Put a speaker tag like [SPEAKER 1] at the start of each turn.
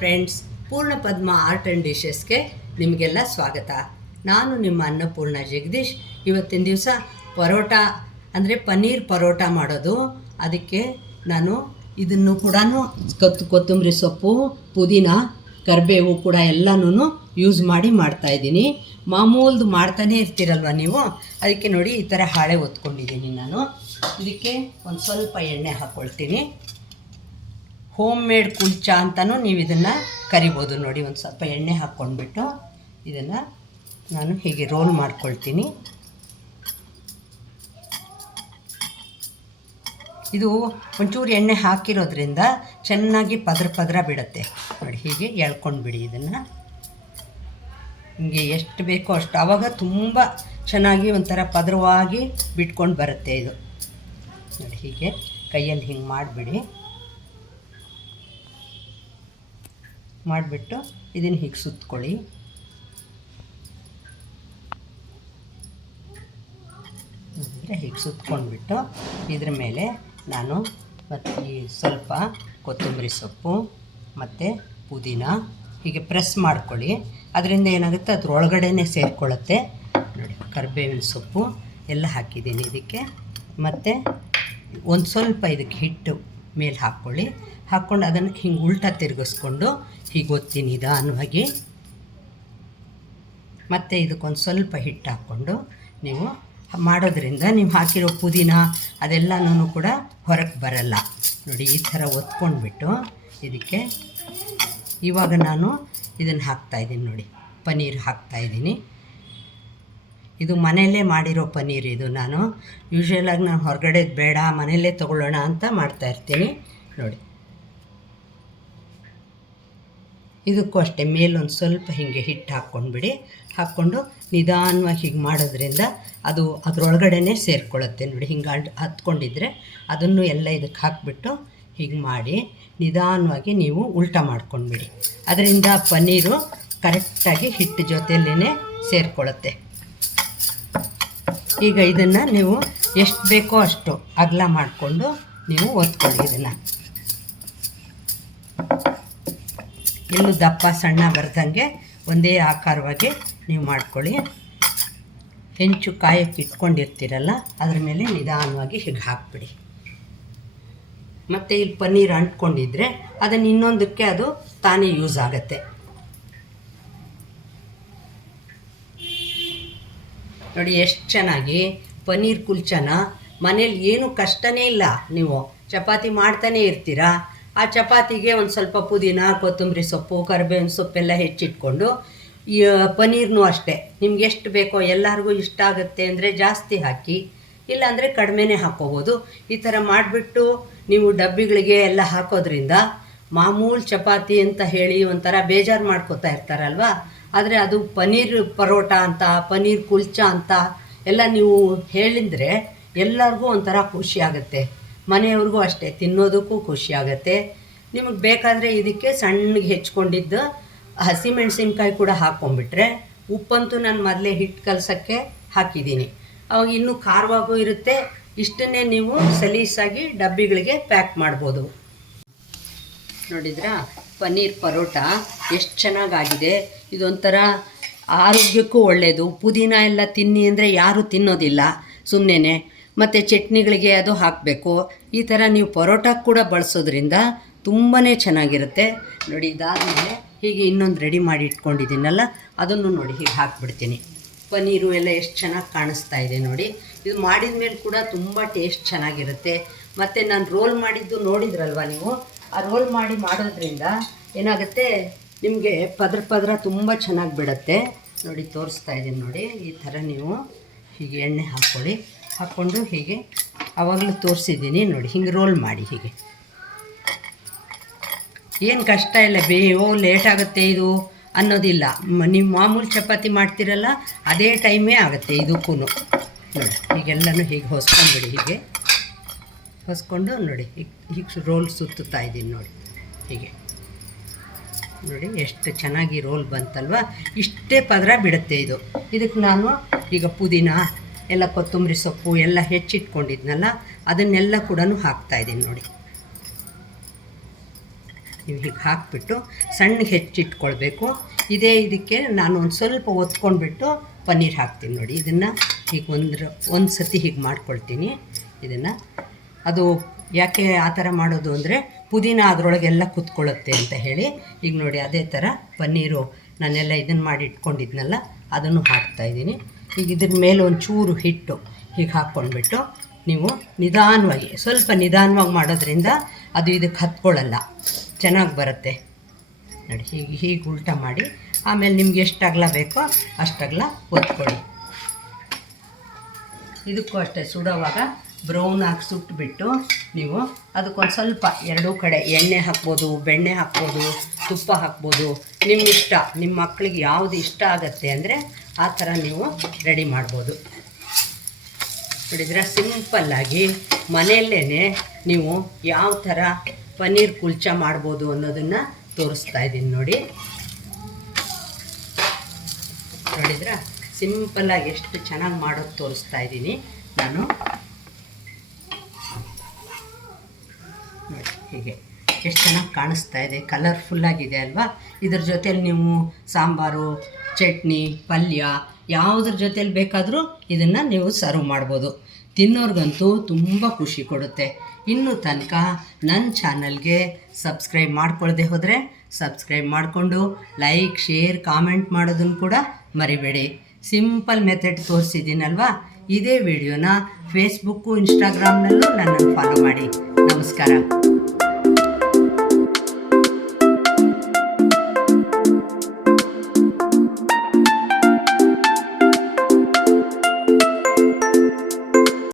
[SPEAKER 1] Friends ಪೂರ್ಣ ಪದ್ಮ art and ಡಿಶಸ್ಗೆ ನಿಮಗೆಲ್ಲ ಸ್ವಾಗತ. ನಾನು ನಿಮ್ಮ ಅನ್ನಪೂರ್ಣ ಜಗದೀಶ್. ಇವತ್ತಿನ ದಿವಸ ಪರೋಟ, ಅಂದರೆ ಪನ್ನೀರ್ ಪರೋಟ ಮಾಡೋದು. ಅದಕ್ಕೆ ನಾನು ಇದನ್ನು ಕೂಡ ಕತ್ತು ಕೊತ್ತಂಬರಿ ಸೊಪ್ಪು, ಪುದೀನ ಕರಿಬೇವು ಕೂಡ ಎಲ್ಲನೂ ಯೂಸ್ ಮಾಡಿ ಮಾಡ್ತಾಯಿದ್ದೀನಿ ಮಾಮೂಲ್ದು ಮಾಡ್ತಾನೇ ಇರ್ತೀರಲ್ವ ನೀವು? ಅದಕ್ಕೆ ನೋಡಿ ಈ ಥರ ಹಾಳೆ ಹೊತ್ಕೊಂಡಿದ್ದೀನಿ ನಾನು. ಇದಕ್ಕೆ ಒಂದು ಸ್ವಲ್ಪ ಎಣ್ಣೆ ಹಾಕ್ಕೊಳ್ತೀನಿ ಹೋಮ್ ಮೇಡ್ ಕುಲ್ಚಾ ಅಂತಲೂ ನೀವು ಇದನ್ನು ಕರಿಬೋದು ನೋಡಿ, ಒಂದು ಸ್ವಲ್ಪ ಎಣ್ಣೆ ಹಾಕ್ಕೊಂಡ್ಬಿಟ್ಟು ಇದನ್ನು ನಾನು ಹೀಗೆ ರೋಲ್ ಮಾಡ್ಕೊಳ್ತೀನಿ. ಇದು ಒಂಚೂರು ಎಣ್ಣೆ ಹಾಕಿರೋದ್ರಿಂದ ಚೆನ್ನಾಗಿ ಪದ್ರ ಪದ್ರ ಬಿಡುತ್ತೆ. ನೋಡಿ, ಹೀಗೆ ಎಳ್ಕೊಂಡು ಬಿಡಿ ಇದನ್ನು. ಹಿಂಗೆ ಎಷ್ಟು ಬೇಕೋ ಅಷ್ಟು ಆವಾಗ ತುಂಬ ಚೆನ್ನಾಗಿ ಒಂಥರ ಪದ್ರವಾಗಿ ಬಿಟ್ಕೊಂಡು ಬರುತ್ತೆ ಇದು. ನೋಡಿ, ಹೀಗೆ ಕೈಯಲ್ಲಿ ಹಿಂಗೆ ಮಾಡಿಬಿಡಿ. ಮಾಡಿಬಿಟ್ಟು ಇದನ್ನು ಹೀಗೆ ಸುತ್ಕೊಳ್ಳಿ. ಅಂದರೆ ಹೀಗೆ ಸುತ್ಕೊಂಡ್ಬಿಟ್ಟು ಇದ್ರ ಮೇಲೆ ನಾನು ಮತ್ತು ಈ ಸ್ವಲ್ಪ ಕೊತ್ತಂಬರಿ ಸೊಪ್ಪು ಮತ್ತು ಪುದೀನ ಹೀಗೆ ಪ್ರೆಸ್ ಮಾಡ್ಕೊಳ್ಳಿ. ಅದರಿಂದ ಏನಾಗುತ್ತೆ? ಅದ್ರ ಒಳಗಡೆನೇ ಸೇರಿಕೊಳ್ಳುತ್ತೆ. ನೋಡಿ, ಕರಿಬೇವಿನ ಸೊಪ್ಪು ಎಲ್ಲ ಹಾಕಿದ್ದೀನಿ ಇದಕ್ಕೆ. ಮತ್ತು ಒಂದು ಸ್ವಲ್ಪ ಇದಕ್ಕೆ ಹಿಟ್ಟು ಮೇಲೆ ಹಾಕ್ಕೊಳ್ಳಿ. ಹಾಕ್ಕೊಂಡು ಅದನ್ನು ಹಿಂಗೆ ಉಲ್ಟಾ ತಿರುಗಿಸ್ಕೊಂಡು ಹೀಗೆ ಒತ್ತಿ ನಿಧಾನವಾಗಿ. ಮತ್ತು ಇದಕ್ಕೊಂದು ಸ್ವಲ್ಪ ಹಿಟ್ಟು ಹಾಕ್ಕೊಂಡು ನೀವು ಮಾಡೋದ್ರಿಂದ ನೀವು ಹಾಕಿರೋ ಪುದೀನ ಅದೆಲ್ಲನೂ ಕೂಡ ಹೊರಗೆ ಬರಲ್ಲ. ನೋಡಿ, ಈ ಥರ ಒತ್ಕೊಂಡ್ಬಿಟ್ಟು ಇದಕ್ಕೆ ಇವಾಗ ನಾನು ಇದನ್ನು ಹಾಕ್ತಾಯಿದ್ದೀನಿ ನೋಡಿ. ಪನ್ನೀರ್ ಹಾಕ್ತಾಯಿದ್ದೀನಿ ಇದು ಮನೆಯಲ್ಲೇ ಮಾಡಿರೋ ಪನ್ನೀರ್ ಇದು ನಾನು. ಯೂಶ್ವಲಾಗಿ ನಾನು ಹೊರಗಡೆ ಬೇಡ, ಮನೆಯಲ್ಲೇ ತೊಗೊಳ್ಳೋಣ ಅಂತ ಮಾಡ್ತಾಯಿರ್ತೀನಿ ನೋಡಿ. ಇದಕ್ಕೂ ಅಷ್ಟೇ, ಮೇಲೊಂದು ಸ್ವಲ್ಪ ಹೀಗೆ ಹಿಟ್ಟು ಹಾಕ್ಕೊಂಡ್ಬಿಡಿ. ಹಾಕ್ಕೊಂಡು ನಿಧಾನವಾಗಿ ಹೀಗೆ ಮಾಡೋದ್ರಿಂದ ಅದು ಅದರೊಳಗಡೆನೇ ಸೇರಿಕೊಳ್ಳುತ್ತೆ. ನೋಡಿ, ಹಿಂಗೆ ಅಂಟ್ ಹತ್ಕೊಂಡಿದ್ರೆ ಅದನ್ನು ಎಲ್ಲ ಇದಕ್ಕೆ ಹಾಕಿಬಿಟ್ಟು ಹೀಗೆ ಮಾಡಿ ನಿಧಾನವಾಗಿ ನೀವು ಉಲ್ಟಾ ಮಾಡ್ಕೊಂಡ್ಬಿಡಿ. ಅದರಿಂದ ಪನ್ನೀರು ಕರೆಕ್ಟಾಗಿ ಹಿಟ್ಟು ಜೊತೆಯಲ್ಲೇ ಸೇರಿಕೊಳ್ಳುತ್ತೆ. ಈಗ ಇದನ್ನು ನೀವು ಎಷ್ಟು ಬೇಕೋ ಅಷ್ಟು ಅಗಲ ಮಾಡಿಕೊಂಡು ನೀವು ಒತ್ಕೊಳ್ಳಿ ಇದನ್ನು. ಇನ್ನು ದಪ್ಪ ಸಣ್ಣ ಬರ್ದಂಗೆ ಒಂದೇ ಆಕಾರವಾಗಿ ನೀವು ಮಾಡ್ಕೊಳ್ಳಿ. ಹೆಂಚು ಕಾಯಕ್ಕೆ ಇಟ್ಕೊಂಡಿರ್ತೀರಲ್ಲ, ಅದ್ರ ಮೇಲೆ ನಿಧಾನವಾಗಿ ಹೀಗೆ ಹಾಕ್ಬಿಡಿ. ಮತ್ತು ಇಲ್ಲಿ ಪನ್ನೀರ್ ಅಂಟ್ಕೊಂಡಿದ್ರೆ ಅದನ್ನು ಇನ್ನೊಂದಕ್ಕೆ ಅದು ತಾನೇ ಯೂಸ್ ಆಗುತ್ತೆ. ನೋಡಿ ಎಷ್ಟು ಚೆನ್ನಾಗಿ. ಪನ್ನೀರ್ ಕುಲ್ಚನ. ಮನೇಲಿ ಏನು ಕಷ್ಟನೇ ಇಲ್ಲ ನೀವು. ಚಪಾತಿ ಮಾಡ್ತಾನೆ ಇರ್ತೀರಾ? ಆ ಚಪಾತಿಗೆ ಒಂದು ಸ್ವಲ್ಪ ಪುದೀನ, ಕೊತ್ತಂಬರಿ ಸೊಪ್ಪು, ಕರಿಬೇವಿನ ಸೊಪ್ಪೆಲ್ಲ ಹೆಚ್ಚಿಟ್ಕೊಂಡು, ಈ ಪನ್ನೀರ್ನೂ ಅಷ್ಟೇ. ನಿಮ್ಗೆ ಎಷ್ಟು ಬೇಕೋ ಎಲ್ಲರಿಗೂ ಇಷ್ಟ ಆಗುತ್ತೆ ಅಂದರೆ ಜಾಸ್ತಿ ಹಾಕಿ, ಇಲ್ಲಾಂದರೆ ಕಡಿಮೆನೇ ಹಾಕ್ಕೋಬೋದು ಈ ಥರ ಮಾಡಿಬಿಟ್ಟು ನೀವು ಡಬ್ಬಿಗಳಿಗೆ ಎಲ್ಲ ಹಾಕೋದ್ರಿಂದ ಮಾಮೂಲು ಚಪಾತಿ ಅಂತ ಹೇಳಿ ಒಂಥರ ಬೇಜಾರು ಮಾಡ್ಕೋತಾ ಇರ್ತಾರಲ್ವ? ಆದರೆ ಅದು ಪನ್ನೀರ್ ಪರೋಟ ಅಂತ ಪನ್ನೀರ್ ಕುಲ್ಚಾ ಅಂತ ಎಲ್ಲ ನೀವು ಹೇಳಿದರೆ ಎಲ್ಲರಿಗೂ ಒಂಥರ ಖುಷಿ ಆಗುತ್ತೆ. ಮನೆಯವ್ರಿಗೂ ಅಷ್ಟೇ, ತಿನ್ನೋದಕ್ಕೂ ಖುಷಿ ಆಗುತ್ತೆ. ನಿಮಗೆ ಬೇಕಾದರೆ ಇದಕ್ಕೆ ಸಣ್ಣಗೆ ಹೆಚ್ಕೊಂಡಿದ್ದು ಹಸಿಮೆಣಸಿನ್ಕಾಯಿ ಕೂಡ ಹಾಕ್ಕೊಂಬಿಟ್ರೆ ಉಪ್ಪಂತೂ ನಾನು ಮೊದಲೇ ಹಿಟ್ಟು ಕಲಸೋಕ್ಕೆ ಹಾಕಿದ್ದೀನಿ. ಅವಾಗ ಇನ್ನೂ ಖಾರವಾಗೂ ಇರುತ್ತೆ. ಇಷ್ಟನ್ನೇ ನೀವು ಸಲೀಸಾಗಿ ಡಬ್ಬಿಗಳಿಗೆ ಪ್ಯಾಕ್ ಮಾಡ್ಬೋದು. ನೋಡಿದ್ರಾ? ಪನ್ನೀರ್ ಪರೋಟ ಎಷ್ಟು ಚೆನ್ನಾಗಾಗಿದೆ. ಇದೊಂಥರ ಆರೋಗ್ಯಕ್ಕೂ ಒಳ್ಳೆಯದು ಪುದೀನ ಎಲ್ಲ ತಿನ್ನಿ ಅಂದರೆ ಯಾರೂ ತಿನ್ನೋದಿಲ್ಲ. ಸುಮ್ಮನೆ ಮತ್ತು ಚಟ್ನಿಗಳಿಗೆ ಅದು ಹಾಕಬೇಕು. ಈ ಥರ ನೀವು ಪರೋಟ ಕೂಡ ಬಳಸೋದ್ರಿಂದ ತುಂಬಾ ಚೆನ್ನಾಗಿರುತ್ತೆ. ನೋಡಿ, ಇದಾದಮೇಲೆ ಹೀಗೆ ಇನ್ನೊಂದು ರೆಡಿ ಮಾಡಿ ಇಟ್ಕೊಂಡಿದ್ದೀನಲ್ಲ, ಅದನ್ನು ನೋಡಿ, ಹೀಗೆ ಹಾಕ್ಬಿಡ್ತೀನಿ. ಪನ್ನೀರು ಎಲ್ಲ ಎಷ್ಟು ಚೆನ್ನಾಗಿ ಕಾಣಿಸ್ತಾ ಇದೆ ನೋಡಿ. ಇದು ಮಾಡಿದ ಮೇಲೆ ಕೂಡ ತುಂಬ ಟೇಸ್ಟ್ ಚೆನ್ನಾಗಿರುತ್ತೆ. ಮತ್ತು ನಾನು ರೋಲ್ ಮಾಡಿದ್ದು ನೋಡಿದ್ರಲ್ವ ನೀವು? ಆ ರೋಲ್ ಮಾಡಿ ಮಾಡೋದ್ರಿಂದ ಏನಾಗುತ್ತೆ? ನಿಮಗೆ ಪದ್ರ ಪದ್ರ ತುಂಬ ಚೆನ್ನಾಗಿ ಬಿಡುತ್ತೆ. ನೋಡಿ, ತೋರಿಸ್ತಾ ಇದ್ದೀನಿ ನೋಡಿ. ಈ ಥರ ನೀವು ಹೀಗೆ ಎಣ್ಣೆ ಹಾಕ್ಕೊಳ್ಳಿ. ಹಾಕ್ಕೊಂಡು ಹೀಗೆ ಆವಾಗಲೂ ತೋರಿಸಿದ್ದೀನಿ ನೋಡಿ. ಹಿಂಗೆ ರೋಲ್ ಮಾಡಿ ಹೀಗೆ. ಏನು ಕಷ್ಟ ಇಲ್ಲ ಬೇಯೋ ಲೇಟ್ ಆಗುತ್ತೆ ಇದು ಅನ್ನೋದಿಲ್ಲ. ನೀವು ಮಾಮೂಲು ಚಪಾತಿ ಮಾಡ್ತೀರಲ್ಲ, ಅದೇ ಟೈಮೇ ಆಗುತ್ತೆ ಇದಕ್ಕೂ ನೋಡಿ, ಹೀಗೆಲ್ಲನೂ ಹೀಗೆ ಹೊಸ್ಕೊಂಡ್ಬಿಡಿ ಹೀಗೆ. ಹೊಸ್ಕೊಂಡು ನೋಡಿ ಹೀಗೆ ರೋಲ್ ಸುತ್ತುತ್ತಾ ಇದ್ದೀನಿ ನೋಡಿ, ಹೀಗೆ. ನೋಡಿ ಎಷ್ಟು ಚೆನ್ನಾಗಿ ರೋಲ್ ಬಂತಲ್ವ? ಇಷ್ಟೇ ಪದರ ಬಿಡುತ್ತೆ ಇದು. ಇದಕ್ಕೆ ನಾನು ಈಗ ಪುದೀನ, ಎಲ್ಲ ಕೊತ್ತಂಬರಿ ಸೊಪ್ಪು ಎಲ್ಲ ಹೆಚ್ಚಿಟ್ಕೊಂಡಿದ್ನಲ್ಲ, ಅದನ್ನೆಲ್ಲ ಕೂಡ ಹಾಕ್ತಾಯಿದ್ದೀನಿ ನೋಡಿ. ನೀವು ಹೀಗೆ ಹಾಕಿಬಿಟ್ಟು ಸಣ್ಣಗೆ ಹೆಚ್ಚಿಟ್ಕೊಳ್ಬೇಕು. ಇದೇ ಇದಕ್ಕೆ ನಾನು ಒಂದು ಸ್ವಲ್ಪ ಒತ್ಕೊಂಡ್ಬಿಟ್ಟು ಪನ್ನೀರ್ ಹಾಕ್ತೀನಿ ನೋಡಿ. ಇದನ್ನು ಹೀಗೆ ಒಂದು ಒಂದು ಸತಿ ಹೀಗೆ ಮಾಡ್ಕೊಳ್ತೀನಿ. ಇದನ್ನು ಅದು ಯಾಕೆ ಆ ಥರ ಮಾಡೋದು ಅಂದರೆ ಪುದೀನ ಅದರೊಳಗೆಲ್ಲ ಕುತ್ಕೊಳ್ಳುತ್ತೆ ಅಂತ ಹೇಳಿ. ಈಗ ನೋಡಿ ಅದೇ ಥರ ಪನ್ನೀರು ನಾನೆಲ್ಲ ಇದನ್ನು ಮಾಡಿ ಇಟ್ಕೊಂಡಿದ್ನಲ್ಲ, ಅದನ್ನು ಹಾಕ್ತಾಯಿದ್ದೀನಿ ಈಗ ಇದ್ರ ಮೇಲೆ ಒಂದು ಚೂರು ಹಿಟ್ಟು ಹೀಗೆ ಹಾಕ್ಕೊಂಡ್ಬಿಟ್ಟು ನೀವು ನಿಧಾನವಾಗಿ, ಸ್ವಲ್ಪ ನಿಧಾನವಾಗಿ ಮಾಡೋದ್ರಿಂದ ಅದು ಇದಕ್ಕೆ ಹತ್ಕೊಳ್ಳಲ್ಲ, ಚೆನ್ನಾಗಿ ಬರುತ್ತೆ. ನೋಡಿ, ಹೀಗೆ ಹೀಗೆ ಉಲ್ಟ ಮಾಡಿ, ಆಮೇಲೆ ನಿಮ್ಗೆ ಎಷ್ಟು ಅಗಲ ಬೇಕೋ ಅಷ್ಟು ಅಗಲ ಒತ್ಕೊಳ್ಳಿ. ಇದಕ್ಕೂ ಅಷ್ಟೇ, ಸುಡೋವಾಗ ಬ್ರೌನ್ ಹಾಕಿ ಸುಟ್ಟುಬಿಟ್ಟು ನೀವು ಅದಕ್ಕೊಂದು ಸ್ವಲ್ಪ ಎರಡೂ ಕಡೆ ಎಣ್ಣೆ ಹಾಕ್ಬೋದು, ಬೆಣ್ಣೆ ಹಾಕ್ಬೋದು, ತುಪ್ಪ ಹಾಕ್ಬೋದು. ನಿಮ್ಮ ಇಷ್ಟ ನಿಮ್ಮ ಮಕ್ಕಳಿಗೆ ಯಾವುದು ಇಷ್ಟ ಆಗುತ್ತೆ ಅಂದರೆ ಆ ಥರ ನೀವು ರೆಡಿ ಮಾಡ್ಬೋದು. ನೋಡಿದರೆ ಸಿಂಪಲ್ಲಾಗಿ ಮನೆಯಲ್ಲೇ ನೀವು ಯಾವ ಥರ ಪನ್ನೀರ್ ಕುಲ್ಚ ಮಾಡ್ಬೋದು ಅನ್ನೋದನ್ನು ತೋರಿಸ್ತಾ ಇದ್ದೀನಿ ನೋಡಿ. ನೋಡಿದ್ರ ಸಿಂಪಲ್ಲಾಗಿ ಎಷ್ಟು ಚೆನ್ನಾಗಿ ಮಾಡೋದು ತೋರಿಸ್ತಾ ಇದ್ದೀನಿ ನಾನು ನೋಡಿ ಹೀಗೆ. ಎಷ್ಟು ಚೆನ್ನಾಗಿ ಕಾಣಿಸ್ತಾ ಇದೆ ಕಲರ್ಫುಲ್ಲಾಗಿದೆ ಅಲ್ವಾ? ಇದ್ರ ಜೊತೇಲಿ ನೀವು ಸಾಂಬಾರು, ಚಟ್ನಿ, ಪಲ್ಯ, ಯಾವುದ್ರ ಜೊತೆಯಲ್ಲಿ ಬೇಕಾದರೂ ಇದನ್ನು ನೀವು ಸರ್ವ್ ಮಾಡ್ಬೋದು. ತಿನ್ನೋರ್ಗಂತೂ ತುಂಬ ಖುಷಿ ಕೊಡುತ್ತೆ. ಇನ್ನೂ ತನಕ ನನ್ನ ಚಾನಲ್ಗೆ ಸಬ್ಸ್ಕ್ರೈಬ್ ಮಾಡ್ಕೊಳ್ಳದೆ ಹೋದರೆ ಸಬ್ಸ್ಕ್ರೈಬ್ ಮಾಡಿಕೊಂಡು ಲೈಕ್, ಶೇರ್, ಕಾಮೆಂಟ್ ಮಾಡೋದನ್ನು ಕೂಡ ಮರಿಬೇಡಿ. ಸಿಂಪಲ್ ಮೆಥಡ್ ತೋರಿಸಿದ್ದೀನಲ್ವಾ? ಇದೇ ವಿಡಿಯೋನ ಫೇಸ್ಬುಕ್ಕು ಇನ್ಸ್ಟಾಗ್ರಾಮ್ನಲ್ಲೂ ನನ್ನನ್ನು ಫಾಲೋ ಮಾಡಿ. ನಮಸ್ಕಾರ.